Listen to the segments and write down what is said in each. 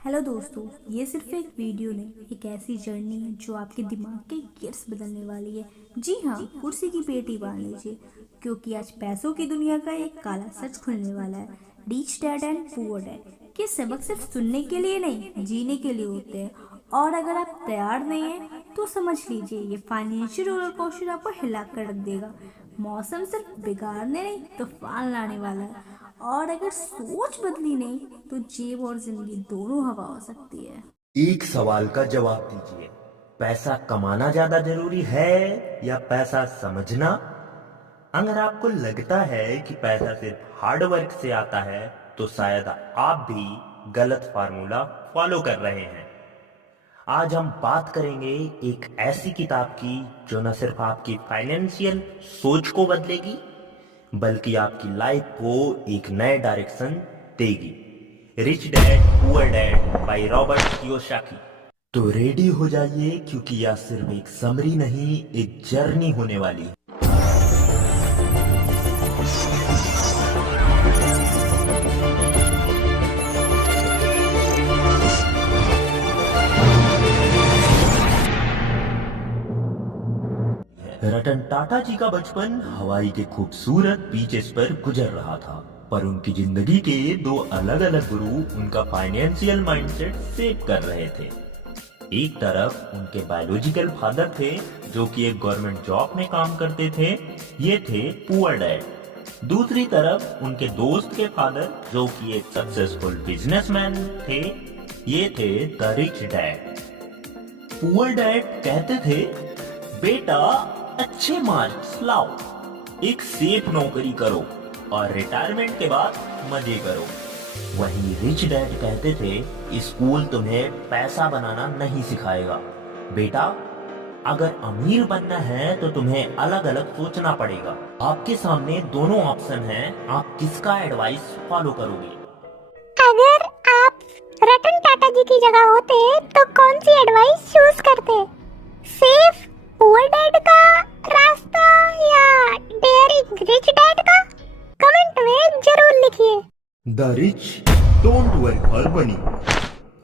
Hello दोस्तों, ये सिर्फ एक वीडियो नहीं, एक ऐसी जर्नी है जो आपके दिमाग के गियर्स बदलने वाली है। जी हाँ, कुर्सी की पेटी बांध लीजिए, क्योंकि आज पैसों की दुनिया का एक काला सच खुलने वाला है। Rich dad and poor dad के सबक सिर्फ सुनने के लिए नहीं, जीने के लिए होते हैं। और अगर आप तैयार नहीं हैं तो समझ लीजिए, ये फाइनेंशियल रोलर कोस्टर आपको हिला कर रख देगा। मौसम सिर्फ बिगाड़ने नहीं, तूफान लाने वाला है। और अगर सोच बदली नहीं तो जेब और जिंदगी दोनों हवा हो सकती है। एक सवाल का जवाब दीजिए। पैसा कमाना ज्यादा जरूरी है या पैसा समझना? अगर आपको लगता है कि पैसा सिर्फ हार्ड वर्क से आता है तो शायद आप भी गलत फार्मूला फॉलो कर रहे हैं। आज हम बात करेंगे एक ऐसी किताब की जो न सिर्फ आपकी फाइनेंशियल सोच को बदलेगी बल्कि आपकी लाइफ को एक नए डायरेक्शन देगी। Rich dad poor dad by Robert Kiyosaki. तो रेडी हो जाइए, क्योंकि यह सिर्फ एक समरी नहीं, एक जर्नी होने वाली है। रतन टाटा जी का बचपन हवाई के खूबसूरत बीचेस पर गुजर रहा था, पर उनकी जिंदगी के दो अलग अलग गुरु उनका फाइनेंशियल माइंडसेट सेव कर रहे थे। एक तरफ उनके बायोलॉजिकल फादर थे जो कि एक गवर्नमेंट जॉब में काम करते थे, ये थे पुअर डैड। दूसरी तरफ उनके दोस्त के फादर जो कि एक सक्सेसफुल बिजनेसमैन थे, ये थे the rich dad. Poor dad कहते थे, बेटा अच्छे मार्क्स लाओ, एक सेफ नौकरी करो और रिटायरमेंट के बाद मजे करो। वहीं रिच डैड कहते थे, स्कूल तुम्हें पैसा बनाना नहीं सिखाएगा बेटा, अगर अमीर बनना है तो तुम्हें अलग अलग सोचना पड़ेगा। आपके सामने दोनों ऑप्शन हैं, आप किसका एडवाइस फॉलो करोगे? अगर आप रतन टाटा जी की जगह होते तो कौन सी एडवाइस चूज करते? सेफ पुअर डैड का रास्ता या डेयरिंग रिच डैड का? कमेंट में जरूर लिखिए। The rich don't work for money.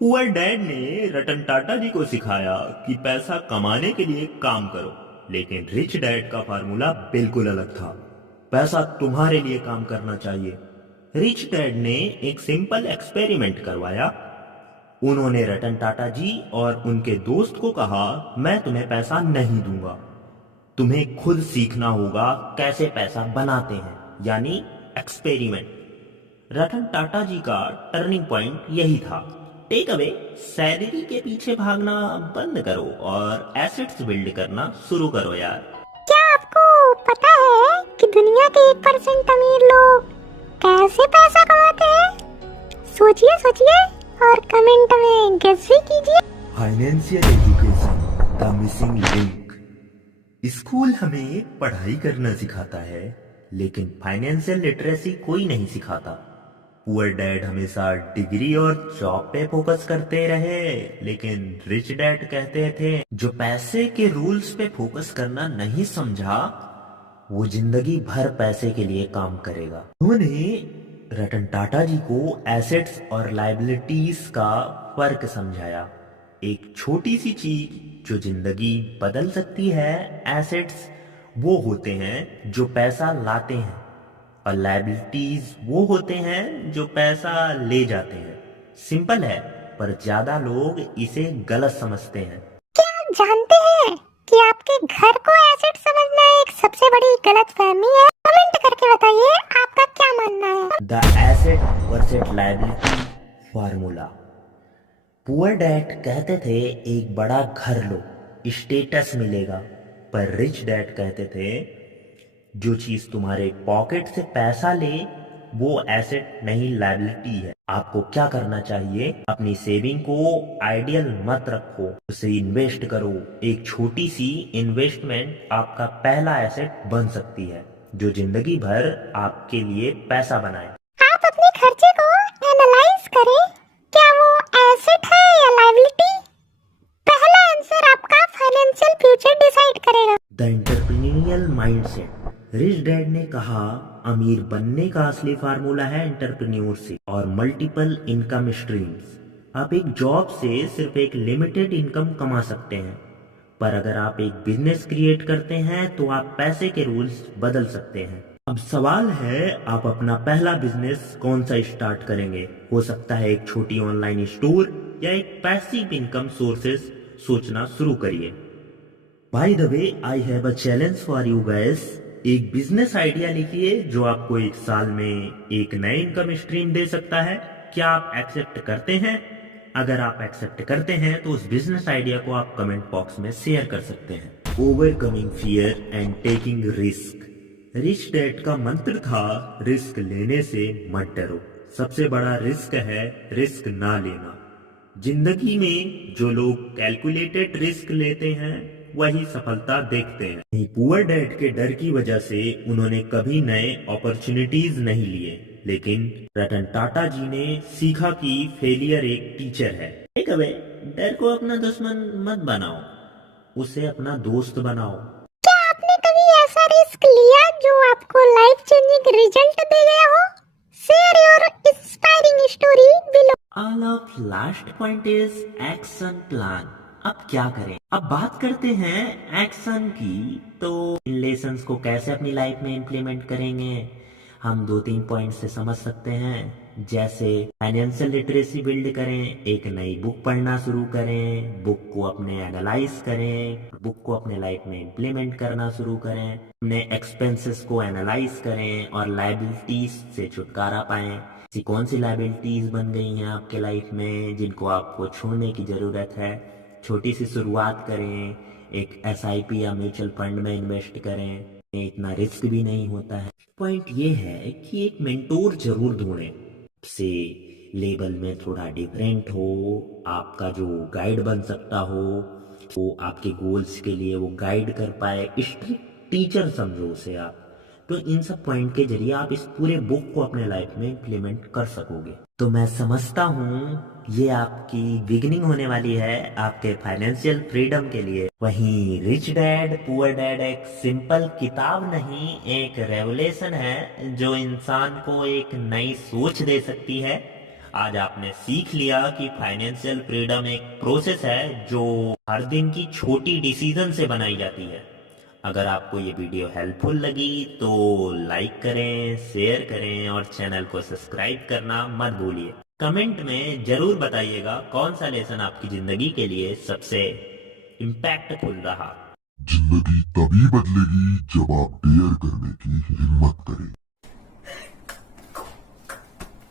Poor dad ने रतन टाटा जी को सिखाया कि पैसा कमाने के लिए काम करो, लेकिन रिच डैड का फार्मूला बिल्कुल अलग था। पैसा तुम्हारे लिए काम करना चाहिए। रिच डैड ने एक सिंपल एक्सपेरिमेंट करवाया। उन्होंने रतन टाटा जी और उनके दोस्त को कहा, मैं तुम्हें पैसा नहीं दूंगा, तुम्हें खुद सीखना होगा कैसे पैसा बनाते हैं, यानी एक्सपेरिमेंट। रतन टाटा जी का टर्निंग पॉइंट यही था। टेक अवे, सैलरी के पीछे भागना बंद करो और एसेट्स बिल्ड करना शुरू करो यार। क्या आपको पता है कि दुनिया के 1% अमीर लोग कैसे पैसा कमाते हैं? सोचिए सोचिए और कमेंट में गेस भी कीजिए। Financial education, the missing link. School हमें पढ़ाई करना सिखाता है, लेकिन फाइनेंशियल लिटरेसी कोई नहीं सिखाता। पुअर डैड हमेशा डिग्री और जॉब पे फोकस करते रहे, लेकिन रिच डैड कहते थे, जो पैसे के रूल्स पे फोकस करना नहीं समझा वो जिंदगी भर पैसे के लिए काम करेगा। उन्होंने रतन टाटा जी को एसेट्स और लायबिलिटीज का फर्क समझाया। एक छोटी सी चीज जो जिंदगी बदल सकती है। एसेट्स वो होते हैं जो पैसा लाते हैं और लायबिलिटीज वो होते हैं जो पैसा ले जाते हैं। सिंपल है, पर ज्यादा लोग इसे गलत समझते हैं। क्या आप जानते हैं कि आपके घर को एसेट समझना एक सबसे बड़ी गलतफहमी है? कमेंट करके बताइए आपका क्या मानना है। The asset versus liability formula. Poor dad कहते थे, एक बड़ा घर लो, स्टेटस मिलेगा, पर रिच डैड कहते थे, जो चीज तुम्हारे पॉकेट से पैसा ले वो एसेट नहीं लायबिलिटी है। आपको क्या करना चाहिए? अपनी सेविंग को आइडियल मत रखो, उसे इन्वेस्ट करो। एक छोटी सी इन्वेस्टमेंट आपका पहला एसेट बन सकती है, जो जिंदगी भर आपके लिए पैसा बनाए। आप अपने खर्चे को एनालाइज करें, क्या वो एसेट है या लायबिलिटी? पहला आंसर आपका फाइनेंशियल फ्यूचर डिसाइड करेगा। The entrepreneurial mindset. Rich dad ने कहा, अमीर बनने का असली फार्मूला है एंटरप्रेन्योरशिप और मल्टीपल इनकम स्ट्रीम्स। आप एक जॉब से सिर्फ एक लिमिटेड इनकम कमा सकते हैं, पर अगर आप एक बिजनेस क्रिएट करते हैं तो आप पैसे के रूल्स बदल सकते हैं। अब सवाल है, आप अपना पहला बिजनेस कौन सा स्टार्ट करेंगे? हो सकता है एक छोटी ऑनलाइन स्टोर या एक पैसिव इनकम सोर्सेस। सोचना शुरू करिए। By the way, I have a challenge for you guys. एक बिजनेस आइडिया लिखिए जो आपको एक साल में एक नए इनकम स्ट्रीम दे सकता है। क्या आप एक्सेप्ट करते हैं? अगर आप एक्सेप्ट करते हैं तो उस बिजनेस आइडिया को आप कमेंट बॉक्स में शेयर कर सकते हैं। Overcoming fear and taking risk. Rich dad का मंत्र था, रिस्क लेने से मत डरो। सबसे बड़ा रिस्क है रिस्क ना लेना। जिंदगी में जो लोग कैलकुलेटेड रिस्क लेते हैं वही सफलता देखते हैं। पुअर डैड के डर की वजह से उन्होंने कभी नए अपॉर्चुनिटीज नहीं लिए, लेकिन रतन टाटा जी ने सीखा कि फेलियर एक टीचर है। कभी डर को अपना दुश्मन मत बनाओ, उसे अपना दोस्त बनाओ। क्या आपने कभी ऐसा रिस्क लिया जो आपको लाइफ चेंजिंग रिजल्ट दे गया हो? Share your inspiring story below. All of last point is action plan. अब क्या करें? अब बात करते हैं एक्शन की। तो इन लेसन्स को कैसे अपनी लाइफ में इम्प्लीमेंट करेंगे, हम 2-3 पॉइंट से समझ सकते हैं। जैसे फाइनेंशियल लिटरेसी बिल्ड करें, एक नई बुक पढ़ना शुरू करें, बुक को अपने एनालाइज करें, बुक को अपने लाइफ में इम्प्लीमेंट करना शुरू करें, अपने एक्सपेंसेस को एनालाइज करें और लायबिलिटीज से छुटकारा पाएं। कौन सी लायबिलिटीज बन गई हैं आपके लाइफ में जिनको आपको छोड़ने की जरूरत है। छोटी सी शुरुआत करें, एक SIP या म्यूचुअल फंड में इन्वेस्ट करें, इतना रिस्क भी नहीं होता है। पॉइंट ये है कि एक मेंटोर जरूर ढूंढें, से लेवल में थोड़ा डिफरेंट हो, आपका जो गाइड बन सकता हो, वो आपके गोल्स के लिए वो गाइड कर पाए। स्ट्रिक्ट टीचर समझो उसे आप। तो इन सब पॉइंट के जरिए आप इस पूरे बुक को अपने लाइफ में इम्प्लीमेंट कर सकोगे। तो मैं समझता हूँ ये आपकी बिगिनिंग होने वाली है आपके फाइनेंशियल फ्रीडम के लिए। वहीं रिच डैड पुअर डैड एक सिंपल किताब नहीं, एक रेवोल्यूशन है जो इंसान को एक नई सोच दे सकती है। आज आपने सीख लिया कि फाइनेंशियल फ्रीडम एक प्रोसेस है जो हर दिन की छोटी डिसीजन से बनाई जाती है। अगर आपको ये वीडियो हेल्पफुल लगी तो लाइक करें, शेयर करें और चैनल को सब्सक्राइब करना मत भूलिए। कमेंट में जरूर बताइएगा कौन सा लेसन आपकी जिंदगी के लिए सबसे इम्पैक्टफुल रहा। जिंदगी तभी बदलेगी जब आप डेयर करने की हिम्मत करें।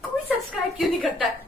कोई सब्सक्राइब क्यों नहीं करता है?